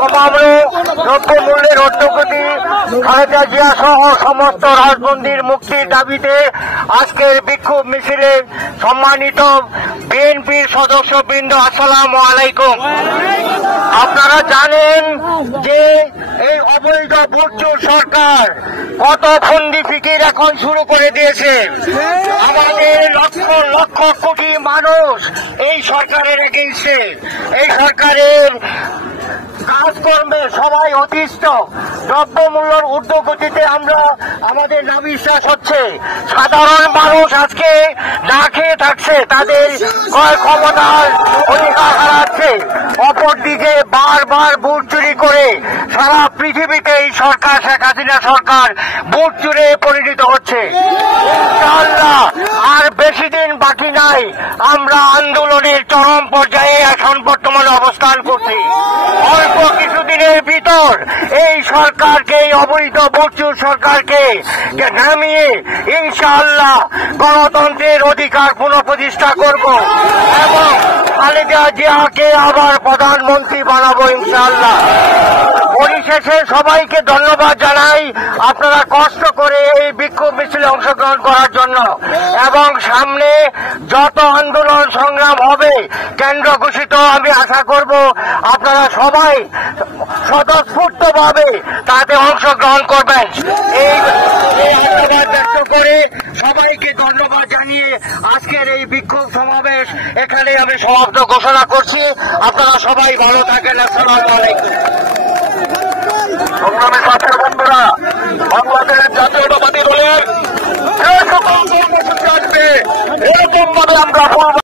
কমানো, দ্রব্যমূল্যের ঊর্ধ্বগতি, খালেদা জিয়া সহ সমস্ত রাজবন্দীর মুক্তির দাবিতে আজকের বিক্ষোভ মিছিলে সম্মানিত বিএনপির সদস্যবৃন্দ, আসসালামু আলাইকুম। আপনারা জানেন যে এই অবৈধ বুটচুর সরকার কত ফন্দি ফিকির এখন শুরু করে দিয়েছে। আমাদের লক্ষ লক্ষ কোটি মানুষ এই সরকারের এগেইনস্টে, এই সরকারের কাজকর্মে সবাই অতিষ্ঠ। দ্রব্যমূল্যের ঊর্ধ্বগতিতে আমাদের না বিশ্বাস হচ্ছে। সাধারণ মানুষ আজকে না খেয়ে থাকছে, তাদের ক্রয় ক্ষমতার অধিকার হারাচ্ছে। অপরদিকে বারবার ভোট চুরি করে সারা পৃথিবীতে এই সরকার, শেখ হাসিনা সরকার ভোট চুরে পরিণত হচ্ছে। ইনশাআল্লাহ আর বেশি দিন বাকি নাই, আমরা আন্দোলনের চরম পর্যায়ে এখন বর্তমানে অবস্থান করছি। অল্প কিছুদিনের ভিতর এই সরকারকে, এই অবৈধ বুটচুর সরকারকে নামিয়ে ইনশাআল্লাহ গণতন্ত্রের অধিকার পুনঃপ্রতিষ্ঠা করব এবং খালেদা জিয়াকে আবার প্রধানমন্ত্রী বানাবো ইনশাআল্লাহ। পরিশেষে সবাইকে ধন্যবাদ জানাই আপনারা কষ্ট করে এই বিক্ষোভ মিছিলে অংশগ্রহণ করার জন্য, এবং সামনে যত আন্দোলন সংগ্রাম হবে কেন্দ্র ঘোষিত, আমি আশা করব আপনারা সবাই স্বতঃস্ফূর্তভাবে তাতে অংশগ্রহণ করবেন। এই ধন্যবাদ ব্যক্ত করে সবাইকে ধন্যবাদ জানিয়ে আজকের এই বিক্ষোভ সমাবেশ এখানে আমি সমাপ্ত ঘোষণা করছি। আপনারা সবাই ভালো থাকেন। আসসালামু আলাইকুম। সংগ্রামী ছাত্র বন্ধুরা, বাংলাদেশ জাতীয়তাবাদী দলের যে সকল কর্মসূচি আসবে এরকম ভাবে আমরা